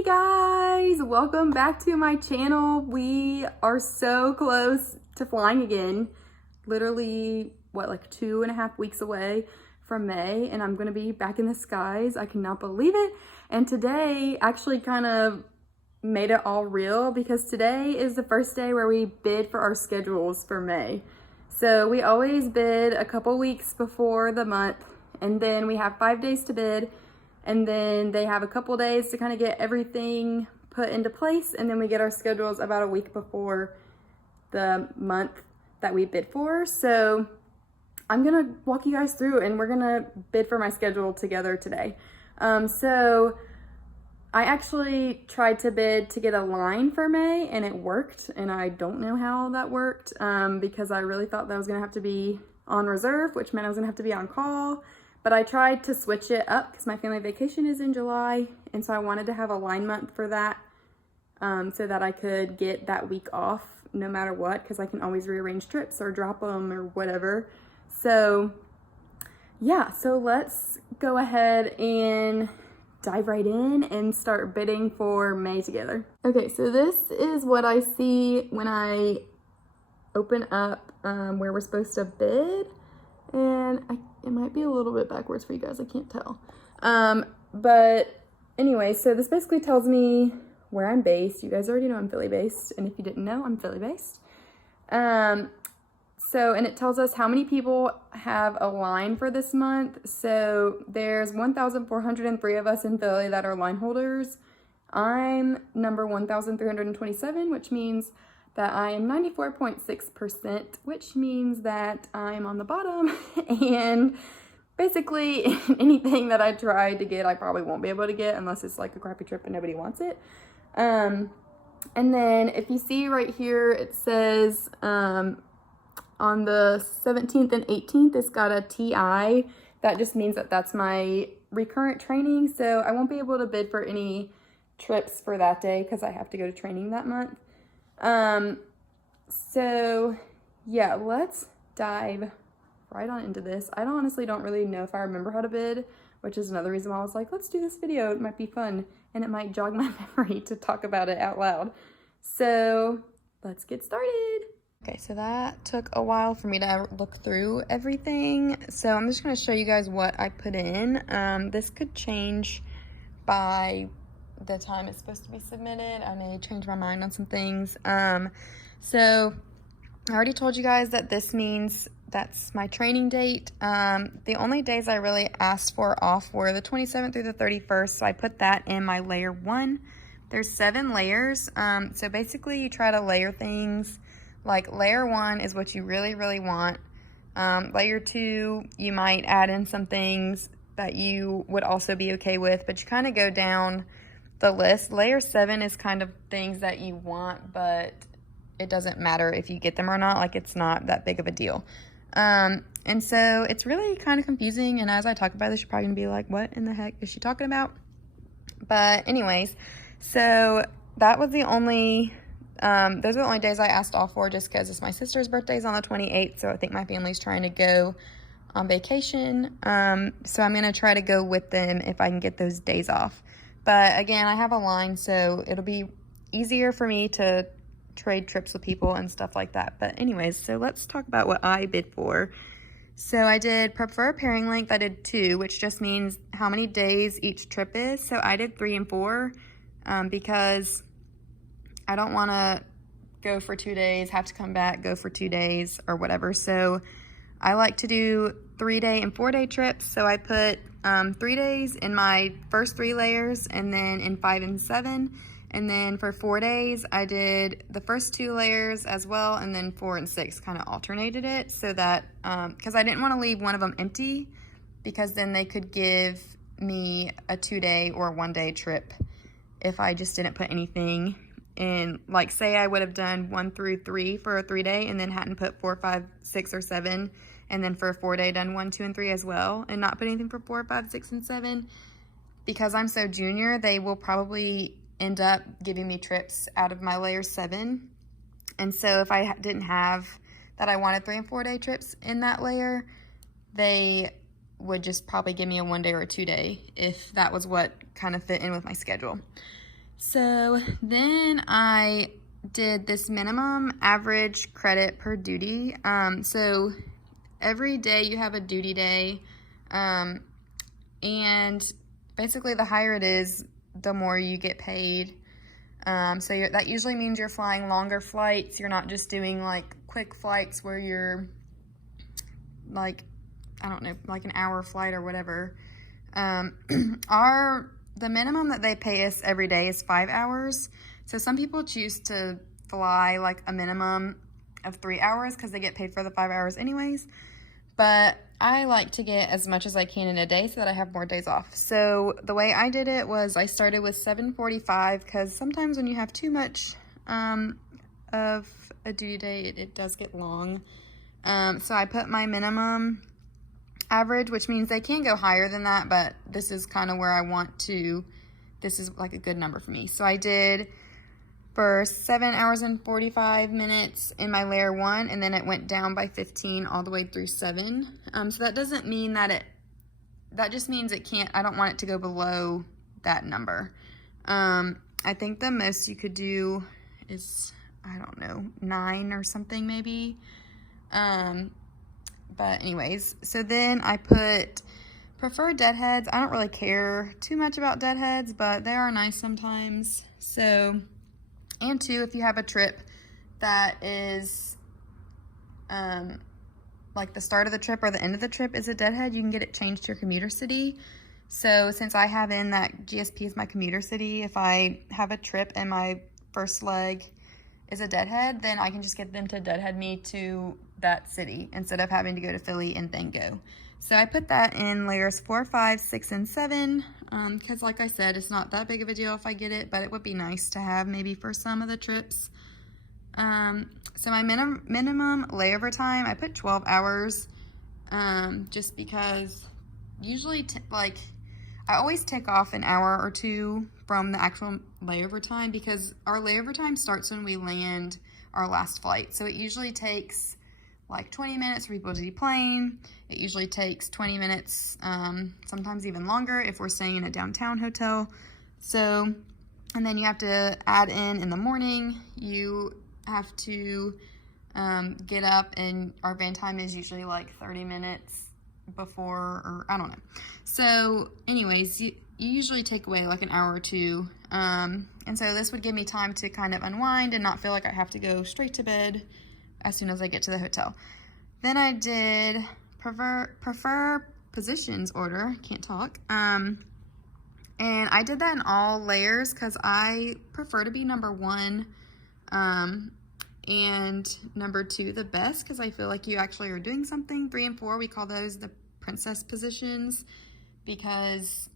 Hey guys, welcome back to my channel. We are so close to flying again. Literally, what, like 2.5 weeks away from May, and I'm gonna be back in the skies. I cannot believe it. And today actually kind of made it all real because today is the first day where we bid for our schedules for May. So we always bid a couple weeks before the month, and then we have 5 days to bid. And then they have a couple days to kind of get everything put into place. And then we get our schedules about a week before the month that we bid for. So I'm going to walk you guys through and we're going to bid for my schedule together today. So I actually tried to bid to get a line for May and it worked. And I don't know how that worked because I really thought that I was going to have to be on reserve, which meant I was going to have to be on call. But I tried to switch it up because my family vacation is in July. And so I wanted to have a line month for that so that I could get that week off no matter what, because I can always rearrange trips or drop them or whatever. So yeah, so let's go ahead and dive right in and start bidding for May together. Okay, so this is what I see when I open up where we're supposed to bid. And it might be a little bit backwards for you guys, I can't tell. But anyway, so this basically tells me where I'm based. You guys already know I'm Philly based, and if you didn't know, I'm Philly based. And it tells us how many people have a line for this month. So there's 1,403 of us in Philly that are line holders. I'm number 1,327, which means that I am 94.6%, which means that I'm on the bottom. And basically anything that I try to get, I probably won't be able to get unless it's like a crappy trip and nobody wants it. And then if you see right here, it says on the 17th and 18th, it's got a TI. That just means that that's my recurrent training. So I won't be able to bid for any trips for that day because I have to go to training that month. So yeah, let's dive right on into this. I honestly don't really know if I remember how to bid, which is another reason why I was like, let's do this video. It might be fun and it might jog my memory to talk about it out loud. So let's get started. Okay, so that took a while for me to look through everything. So I'm just going to show you guys what I put in. This could change by the time it's supposed to be submitted. I may change my mind on some things. So I already told you guys that this means that's my training date. The only days I really asked for off were the 27th through the 31st. So I put that in my layer 1. There's 7 layers. So basically you try to layer things. Like layer 1 is what you really, really want. Layer 2, you might add in some things that you would also be okay with, but you kind of go down the list. Layer 7 is kind of things that you want, but it doesn't matter if you get them or not. Like it's not that big of a deal. And so it's really kind of confusing. And as I talk about this, you're probably gonna be like, what in the heck is she talking about? But anyways, so that was the only, those are the only days I asked off for just because it's my sister's birthday's on the 28th. So I think my family's trying to go on vacation. So I'm gonna try to go with them if I can get those days off. But again, I have a line, so it'll be easier for me to trade trips with people and stuff like that. But anyways, so let's talk about what I bid for. So I did prefer pairing length. I did 2, which just means how many days each trip is. So I did 3 and 4 because I don't want to go for 2 days, have to come back, go for 2 days or whatever. So I like to do 3-day and 4-day trips. So I put 3 days in my first 3 layers and then in 5 and 7. And then for 4 days, I did the first 2 layers as well. And then 4 and 6 kind of alternated it so that, because I didn't want to leave one of them empty because then they could give me a 2-day or 1-day trip if I just didn't put anything in. Like say I would have done 1 through 3 for a 3-day and then hadn't put 4, 5, 6, or 7. And then for a 4-day done 1, 2, and 3 as well, and not put anything for 4, 5, 6, and 7. Because I'm so junior, they will probably end up giving me trips out of my layer 7. And so if I didn't have that I wanted 3 and 4-day trips in that layer, they would just probably give me a 1-day or a 2-day if that was what kind of fit in with my schedule. So then I did this minimum average credit per duty. So every day you have a duty day, and basically the higher it is, the more you get paid. So that usually means you're flying longer flights. You're not just doing like quick flights where you're like, I don't know, like an hour flight or whatever. The minimum that they pay us every day is 5 hours. So some people choose to fly like a minimum of 3 hours because they get paid for the 5 hours anyways. But I like to get as much as I can in a day so that I have more days off. So the way I did it was I started with 7:45 because sometimes when you have too much of a duty day, it does get long. So I put my minimum average, which means they can go higher than that, but this is kind of where I want to, this is like a good number for me. So I did for 7 hours and 45 minutes in my layer 1, and then it went down by 15 all the way through 7. So that doesn't mean that that just means it can't, I don't want it to go below that number. I think the most you could do is, I don't know, 9 or something maybe. But anyways, so then I prefer deadheads. I don't really care too much about deadheads, but they are nice sometimes. So, and two, if you have a trip that is like the start of the trip or the end of the trip is a deadhead, you can get it changed to your commuter city. So since I have in that GSP is my commuter city, if I have a trip and my first leg is a deadhead, then I can just get them to deadhead me to that city instead of having to go to Philly and then go. So I put that in layers 4, 5, 6, and 7 because like I said, it's not that big of a deal if I get it, but it would be nice to have maybe for some of the trips. So my minimum layover time, I put 12 hours just because usually I always take off an hour or two from the actual layover time because our layover time starts when we land our last flight. So it usually takes like 20 minutes for people to deplane. It usually takes 20 minutes, sometimes even longer if we're staying in a downtown hotel. So, and then you have to add in the morning, you have to get up, and our van time is usually like 30 minutes before, or I don't know. So anyways, you usually take away like an hour or two. And so this would give me time to kind of unwind and not feel like I have to go straight to bed as soon as I get to the hotel. Then I did prefer positions order, can't talk. And I did that in all layers because I prefer to be number 1 and number 2 the best because I feel like you actually are doing something. 3 and 4, we call those the princess positions because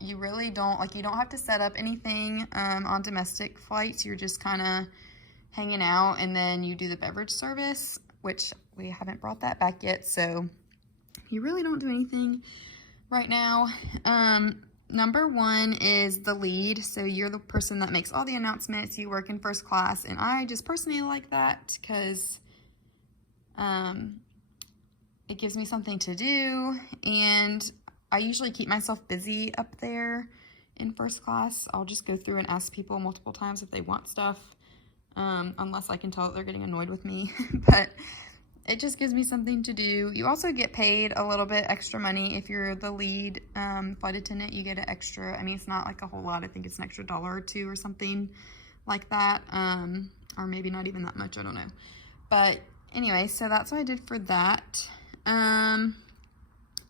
you really don't, like, you don't have to set up anything on domestic flights. You're just kind of hanging out, and then you do the beverage service, which we haven't brought that back yet, so you really don't do anything right now. Number 1 is the lead, so you're the person that makes all the announcements. You work in first class, and I just personally like that because it gives me something to do, and I usually keep myself busy up there in first class. I'll just go through and ask people multiple times if they want stuff, unless I can tell that they're getting annoyed with me, but it just gives me something to do. You also get paid a little bit extra money if you're the lead flight attendant. You get an extra, I mean, it's not like a whole lot. I think it's an extra $1 or $2 or something like that, or maybe not even that much, I don't know. But anyway, so that's what I did for that.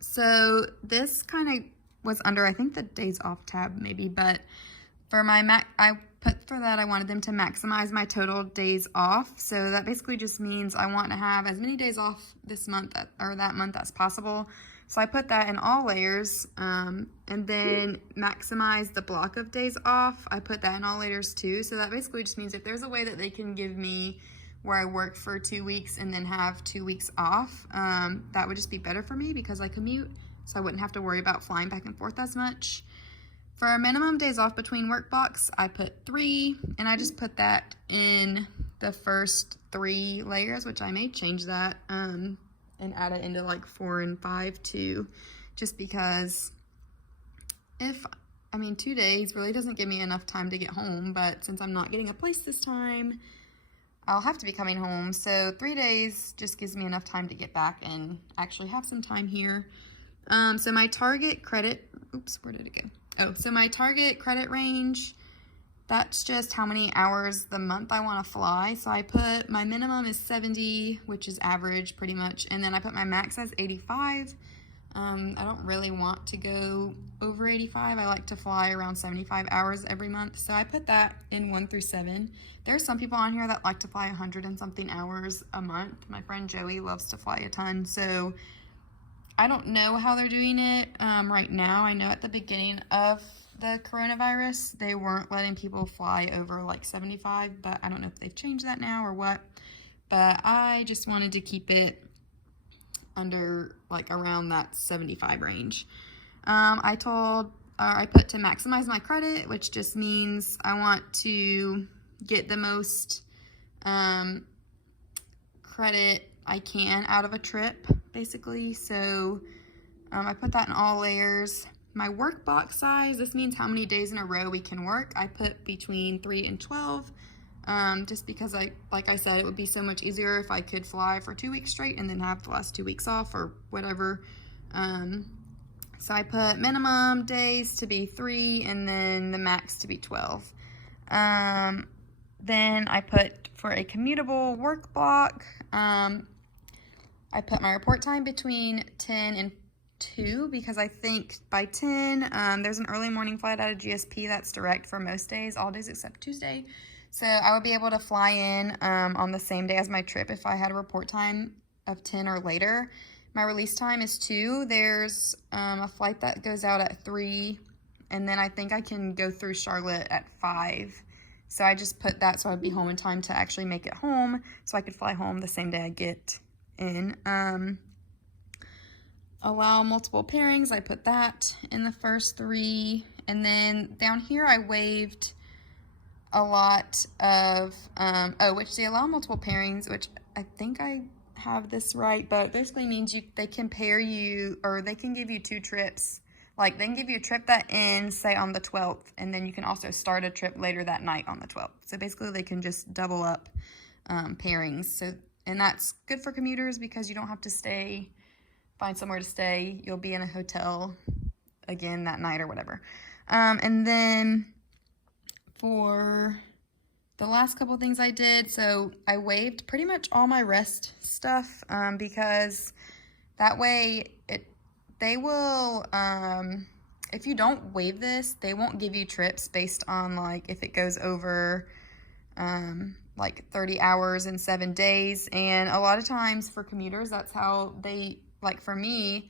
So this kind of was under, I think, the days off tab maybe, but for my I put for that I wanted them to maximize my total days off. So that basically just means I want to have as many days off this month or that month as possible. So I put that in all layers, and then maximize the block of days off. I put that in all layers too. So that basically just means if there's a way that they can give me where I work for 2 weeks and then have 2 weeks off, that would just be better for me because I commute, so I wouldn't have to worry about flying back and forth as much. For minimum days off between work blocks, I put 3, and I just put that in the first 3 layers, which I may change that and add it into like 4 and 5 too, just because if I mean, 2 days really doesn't give me enough time to get home, but since I'm not getting a place this time, I'll have to be coming home. So 3 days just gives me enough time to get back and actually have some time here. So my target credit, oops, where did it go? Oh, so my target credit range, that's just how many hours the month I want to fly. So I put my minimum is 70, which is average pretty much. And then I put my max as 85. I don't really want to go over 85. I like to fly around 75 hours every month. So I put that in 1 through 7. There's some people on here that like to fly 100 and something hours a month. My friend Joey loves to fly a ton. So I don't know how they're doing it right now. I know at the beginning of the coronavirus, they weren't letting people fly over like 75, but I don't know if they've changed that now or what. But I just wanted to keep it under like around that 75 range. I put to maximize my credit, which just means I want to get the most credit I can out of a trip, basically. So I put that in all layers. My work block size, this means how many days in a row we can work. I put between 3 and 12, just because like I said, it would be so much easier if I could fly for 2 weeks straight and then have the last 2 weeks off or whatever. So I put minimum days to be 3 and then the max to be 12. Then I put for a commutable work block, I put my report time between 10 and 2 because I think by 10, there's an early morning flight out of GSP that's direct for most days, all days except Tuesday. So I would be able to fly in on the same day as my trip if I had a report time of 10 or later. My release time is 2. There's a flight that goes out at 3, and then I think I can go through Charlotte at 5. So I just put that so I'd be home in time to actually make it home so I could fly home the same day I get in. Allow multiple pairings, I put that in the first 3. And then down here I waived a lot of, which they allow multiple pairings, which I think I have this right, but basically means they can pair you, or they can give you 2 trips. Like they can give you a trip that ends, say, on the 12th, and then you can also start a trip later that night on the 12th. So basically they can just double up pairings. So, and that's good for commuters because you don't have to find somewhere to stay. You'll be in a hotel again that night or whatever. And then for the last couple things I did, so I waived pretty much all my rest stuff because that way they will, if you don't waive this, they won't give you trips based on like if it goes over like 30 hours in 7 days. And a lot of times for commuters, that's how like for me,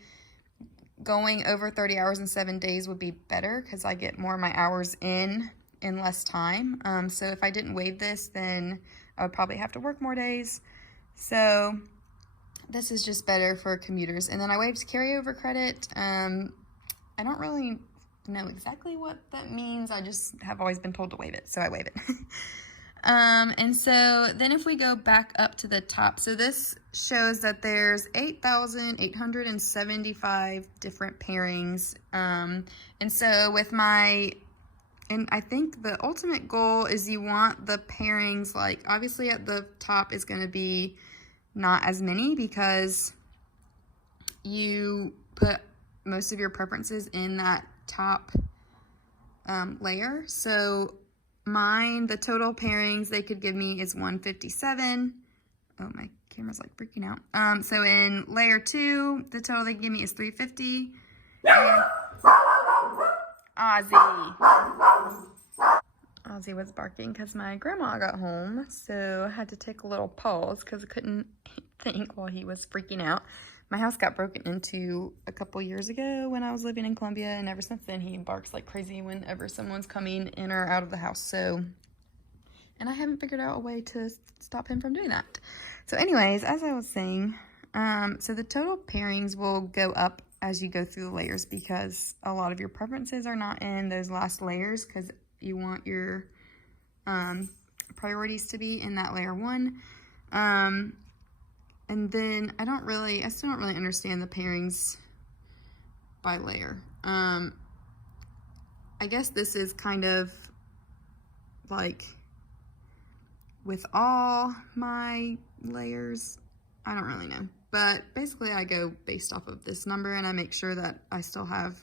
going over 30 hours in 7 days would be better because I get more of my hours in less time. So if I didn't waive this, then I would probably have to work more days. So this is just better for commuters. And then I waived carryover credit. I don't really know exactly what that means. I just have always been told to waive it, so I waive it. And so then if we go back up to the top, so this shows that there's 8,875 different pairings. And so with and I think the ultimate goal is you want the pairings, like obviously at the top is going to be not as many because you put most of your preferences in that top layer. So mine, the total pairings they could give me is 157. Oh, my camera's like freaking out. So in layer 2, the total they can give me is 350. And Ozzy was barking because my grandma got home, so I had to take a little pause because I couldn't think while he was freaking out. My house got broken into a couple years ago when I was living in Columbia, and ever since then he barks like crazy whenever someone's coming in or out of the house. So, and I haven't figured out a way to stop him from doing that. So anyways, as I was saying, so the total pairings will go up as you go through the layers because a lot of your preferences are not in those last layers because you want your priorities to be in that layer 1. And then I still don't really understand the pairings by layer. I guess this is kind of like with all my layers. I don't really know, but basically I go based off of this number and I make sure that I still have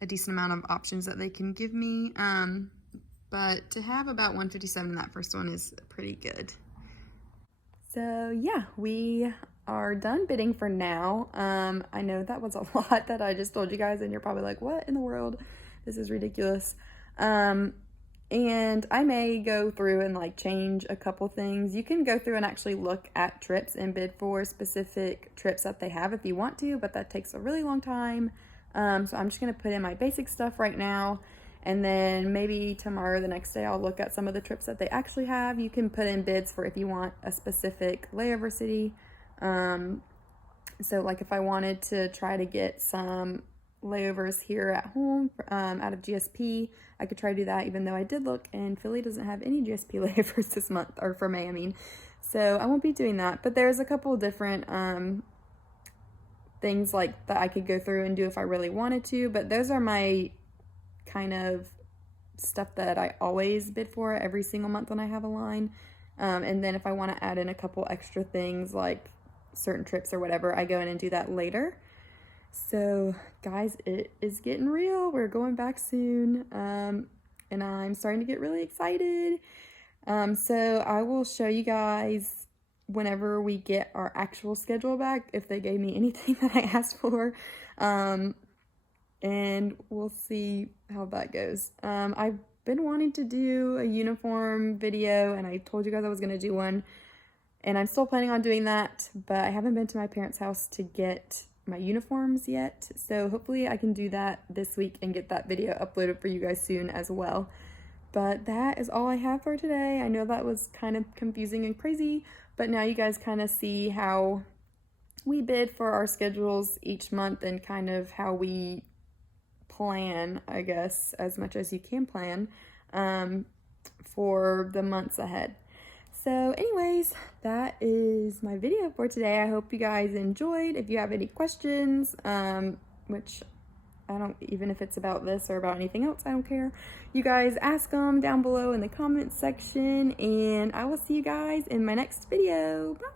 a decent amount of options that they can give me. But to have about 157 in that first one is pretty good. So yeah, we are done bidding for now. I know that was a lot that I just told you guys and you're probably like, what in the world? This is ridiculous. And I may go through and like change a couple things. You can go through and actually look at trips and bid for specific trips that they have if you want to, but that takes a really long time. So I'm just going to put in my basic stuff right now. And then maybe tomorrow, the next day, I'll look at some of the trips that they actually have. You can put in bids for if you want a specific layover city. So like if I wanted to try to get some layovers here at home out of GSP, I could try to do that, even though I did look and Philly doesn't have any GSP layovers this month, or for May, I mean. So I won't be doing that, but there's a couple of different things like that I could go through and do if I really wanted to, but those are my kind of stuff that I always bid for every single month when I have a line. And then if I want to add in a couple extra things like certain trips or whatever, I go in and do that later. So guys, it is getting real. We're going back soon. And I'm starting to get really excited. So I will show you guys whenever we get our actual schedule back, if they gave me anything that I asked for. And we'll see how that goes. I've been wanting to do a uniform video, and I told you guys I was going to do one, and I'm still planning on doing that, but I haven't been to my parents' house to get my uniforms yet, so hopefully I can do that this week and get that video uploaded for you guys soon as well. But that is all I have for today. I know that was kind of confusing and crazy, but now you guys kind of see how we bid for our schedules each month and kind of how we plan, I guess, as much as you can plan for the months ahead. So anyways, that is my video for today. I hope you guys enjoyed. If you have any questions, which I don't, even if it's about this or about anything else, I don't care. You guys ask them down below in the comments section, and I will see you guys in my next video. Bye!